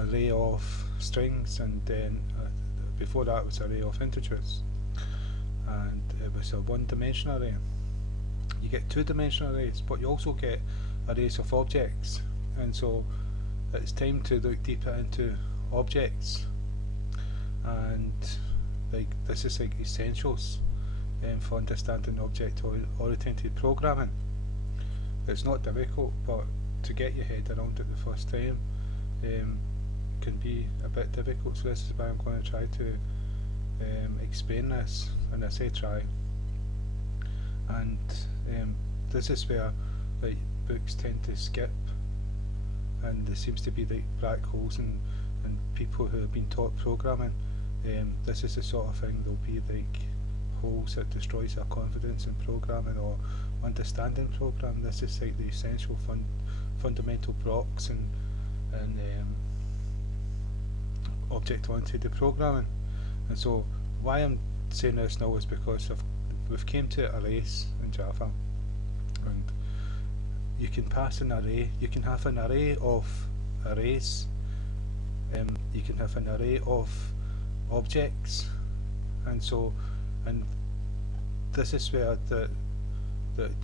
array of strings, and then before that was an array of integers, and it was a one-dimensional array. You get two-dimensional arrays, but you also get arrays of objects, and so it's time to look deeper into objects, and like this is like essentials for understanding object-oriented programming. It's not difficult, but to get your head around it the first time can be a bit difficult, so this is why I'm going to try to explain this, and I say try. And this is where like books tend to skip, and there seems to be like black holes in people who have been taught programming. This is the sort of thing, there'll be like holes that destroys their confidence in programming or understanding programming. This is like the essential fundamental blocks in object-oriented programming. And so why I'm saying this now is because we've came to arrays in Java, and you can pass an array. You can have an array of arrays. You can have an array of objects, and so this is where that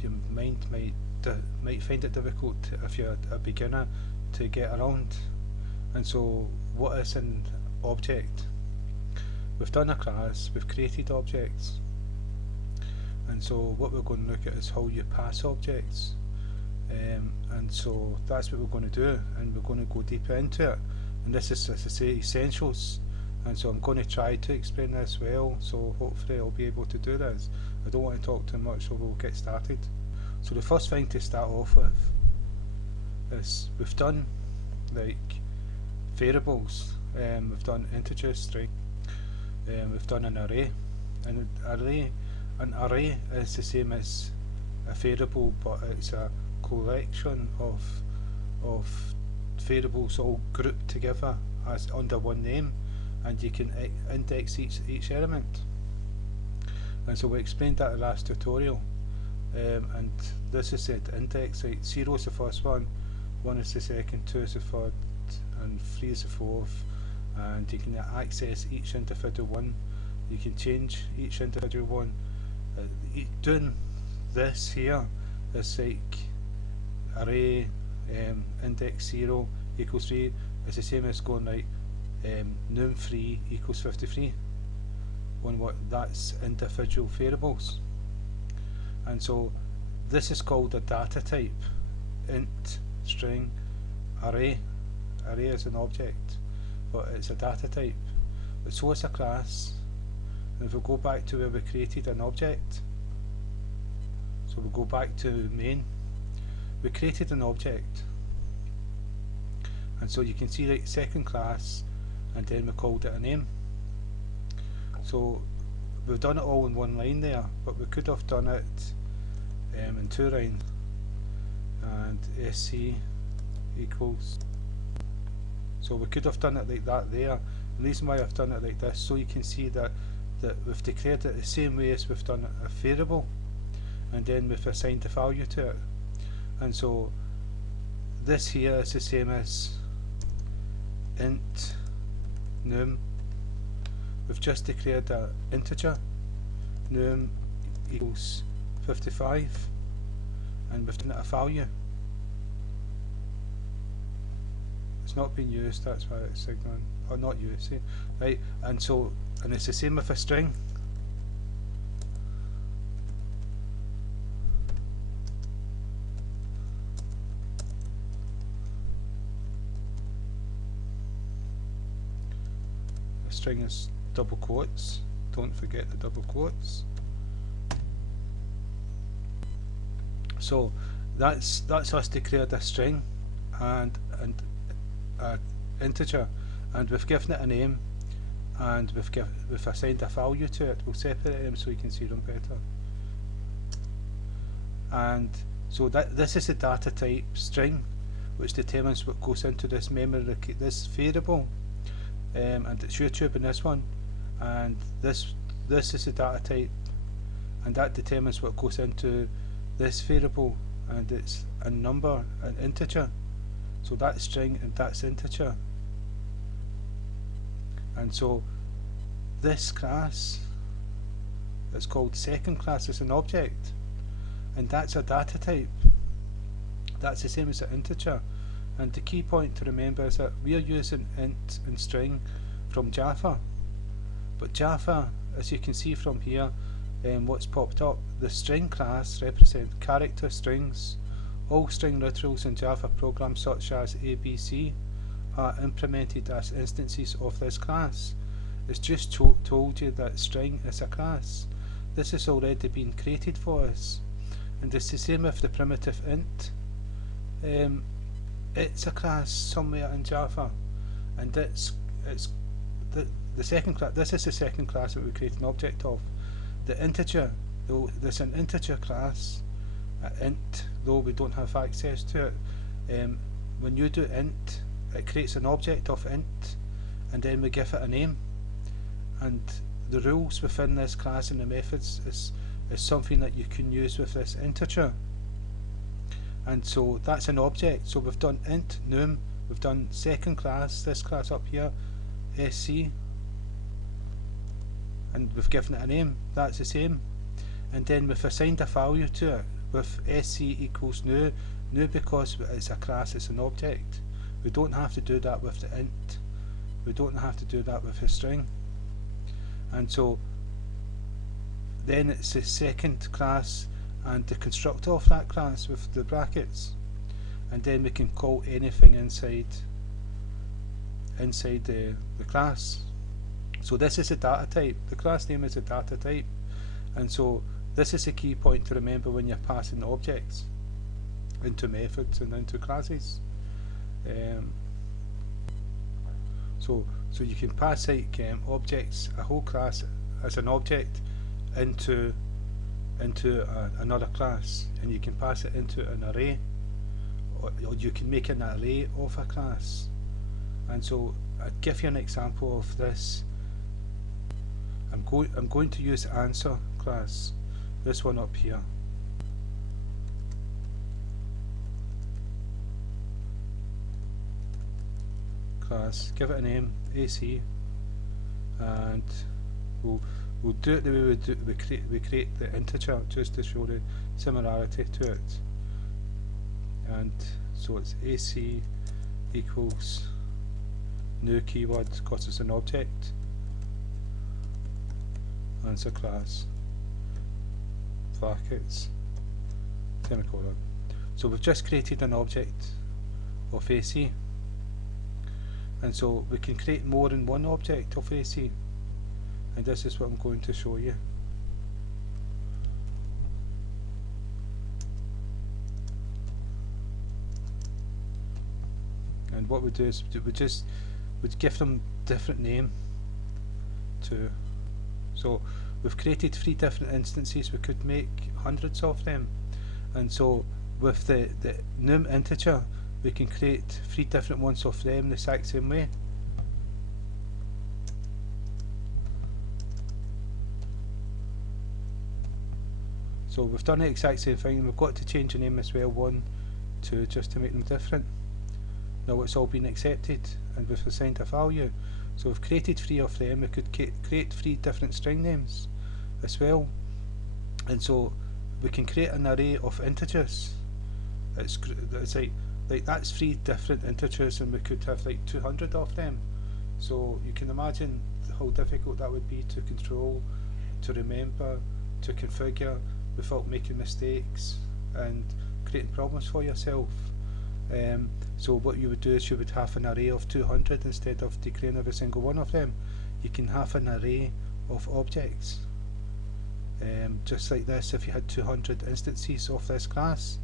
your mind might find it difficult if you're a beginner to get around. And so what is an object? We've done a class, we've created objects, and so what we're going to look at is how you pass objects, and so that's what we're going to do, and we're going to go deeper into it. And this is, as I say, essentials, and so I'm going to try to explain this well, so hopefully I'll be able to do this. I don't want to talk too much, so we'll get started. So the first thing to start off with is we've done like variables, we've done integer, string, we've done an array. And an array is the same as a variable, but it's a collection of variables all grouped together as under one name, and you can index each element. And so we explained that in the last tutorial, and this is it, index, like 0 is the first one, 1 is the second, 2 is the third, and 3 is the fourth, and you can access each individual one, you can change each individual one. Doing this here is like array index 0 equals 3 is the same as going like num3 equals 53 on what that's individual variables. And so this is called a data type, int, string, array. Array is an object, but it's a data type. But so it's a class. And if we go back to where we created an object, so we go back to main, we created an object, and so you can see like second class, and then we called it a name. So we've done it all in one line there, but we could have done it in two lines, and sc equals, so we could have done it like that there. The reason why I've done it like this, so you can see that we've declared it the same way as we've done a variable, and then we've assigned a value to it. And so this here is the same as int num. We've just declared an integer, num equals 55, and we've done it a value. It's not being used, that's why it's signaling, or not used, see? Right, and so, and it's the same with a string. A string is double quotes, don't forget the double quotes. So that's us declared a string and an integer, and we've given it a name, and we've assigned a value to it. We'll separate them so you can see them better. And so this is the data type string, which determines what goes into this memory, this variable, and it's YouTube in this one, and this is the data type, and that determines what goes into this variable, and it's a number, an integer. So that's string and that's integer. And so this class is called second class as an object, and that's a data type. That's the same as an integer. And the key point to remember is that we are using int and string from Java. But Java, as you can see from here, what's popped up, the string class represents character strings. All string literals in Java programs such as ABC are implemented as instances of this class. It's just told you that string is a class. This has already been created for us. And it's the same with the primitive int. It's a class somewhere in Java, and it's the second class. This is the second class that we create an object of. The integer, though, there's an integer class, int, though we don't have access to it. When you do int, it creates an object of int, and then we give it a name. And the rules within this class and the methods is something that you can use with this integer. And so that's an object. So we've done int num, we've done second class, this class up here, sc, and we've given it a name. That's the same. And then we've assigned a value to it with sc equals new because it's a class, it's an object. We don't have to do that with the int. We don't have to do that with a string. And so then it's the second class and the constructor of that class with the brackets, and then we can call anything inside the class. So this is a data type. The class name is a data type, and so this is a key point to remember when you're passing objects into methods and into classes. So you can pass like objects, a whole class as an object into another class, and you can pass it into an array, or you can make an array of a class. And so I'll give you an example of this. I'm going to use answer class, this one up here. Class, give it a name, AC, and we'll do it the way we create the integer, just to show the similarity to it. And so it's AC equals new keyword because it's an object, answer class, brackets, semicolon. So we've just created an object of AC, and so we can create more than one object of AC, and this is what I'm going to show you. And what we do is we'd give them different name to. So we've created 3 different instances. We could make hundreds of them, and so with the num integer we can create 3 different ones of them the exact same way. So we've done the exact same thing, and we've got to change the name as well, 1, 2, just to make them different. Now it's all been accepted and we've assigned a value. So we've created 3 of them. We could create 3 different string names as well, and so we can create an array of integers. It's like that's 3 different integers, and we could have like 200 of them. So you can imagine how difficult that would be to control, to remember, to configure without making mistakes and creating problems for yourself. So what you would do is you would have an array of 200 instead of declaring every single one of them. You can have an array of objects, just like this. If you had 200 instances of this class,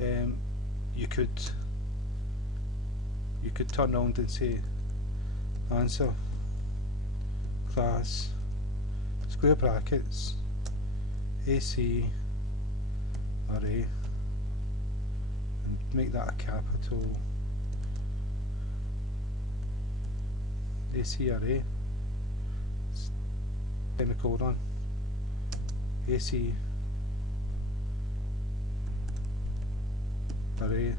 you could turn around and say answer class square brackets AC array, and make that a capital AC array, semicolon, AC array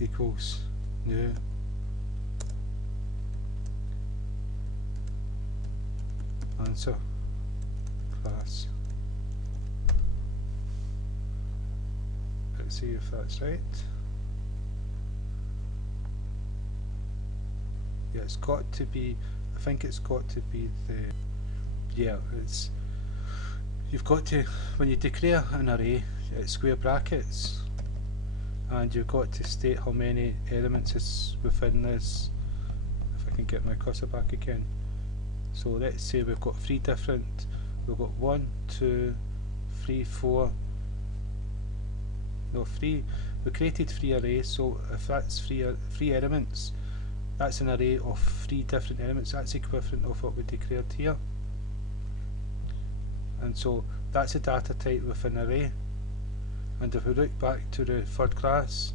equals new answer class. Let's see if that's right. Yeah, it's got to be, I think it's got to be the, yeah, it's, you've got to, when you declare an array, it's square brackets, and you've got to state how many elements is within this. If I can get my cursor back again. So let's say we've got we've got 1, 2, 3, 4, no, 3, we created 3 arrays, so if that's 3 elements, that's an array of 3 different elements. That's equivalent of what we declared here. And so that's a data type with an array. And if we look back to the third class,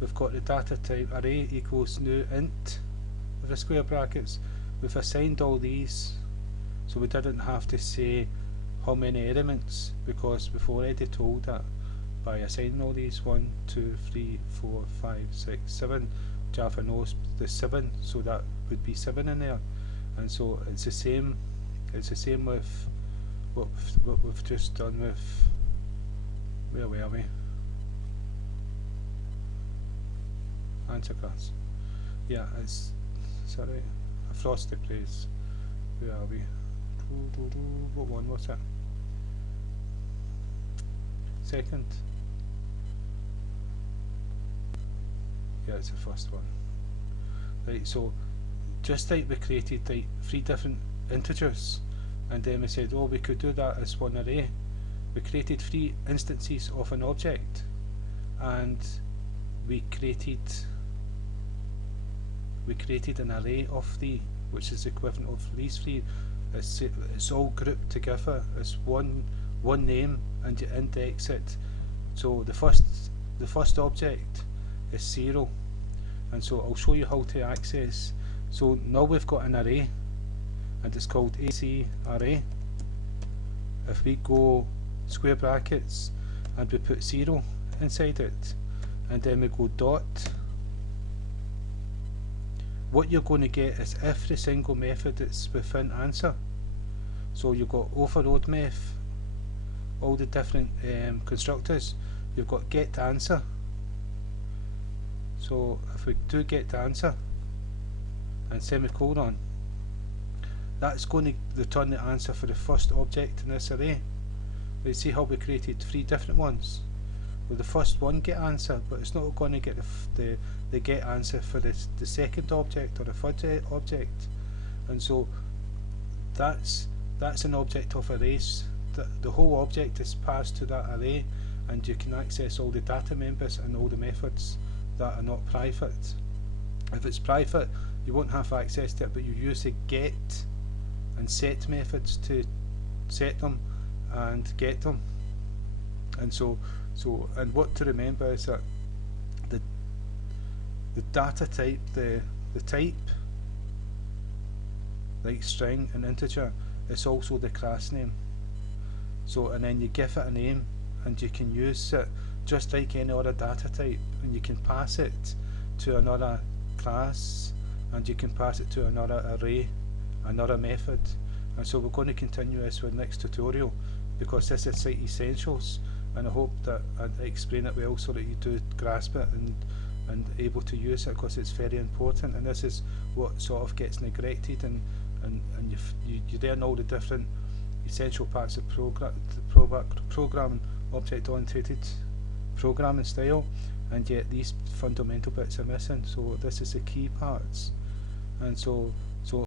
we've got the data type array equals new int with the square brackets. We've assigned all these, so we didn't have to say how many elements, because we've already told that by assigning all these 1, 2, 3, 4, 5, 6, 7. Java knows the 7, so that would be 7 in there. And so it's the same with what we've just done with, where were we? Answer class. Yeah, it's, sorry, I've lost the place. Where are we? What one was it? Second? Yeah, it's the first one. Right, so just like we created like 3 different integers, and then we said, oh, we could do that as one array. We created 3 instances of an object, and we created an array of 3, which is equivalent of these 3. It's all grouped together as one name, and you index it. So the first object is 0, and so I'll show you how to access. So now we've got an array, and it's called AC array. If we go square brackets and we put 0 inside it, and then we go dot, what you're going to get is every single method that's within answer. So you've got overload meth, all the different constructors. You've got get answer. So if we do get answer and semicolon, that's going to return the answer for the first object in this array. You see how we created 3 different ones? Well, the first one get answer, but it's not going to get the get answer for the second object or the third object. And so that's an object of arrays. The whole object is passed to that array, and you can access all the data members and all the methods that are not private. If it's private, you won't have access to it, but you use the get and set methods to set them and get them. And so and what to remember is that the data type, the type, like string and integer, is also the class name. So, and then you give it a name, and you can use it just like any other data type, and you can pass it to another class, and you can pass it to another array, another method. And so we're going to continue this with next tutorial, because this is Site Essentials, and I hope that I explain it well so that you do grasp it and able to use it, because it's very important. And this is what sort of gets neglected, and you learn all the different essential parts of programming, object-oriented programming style, and yet these fundamental bits are missing. So this is the key parts. And so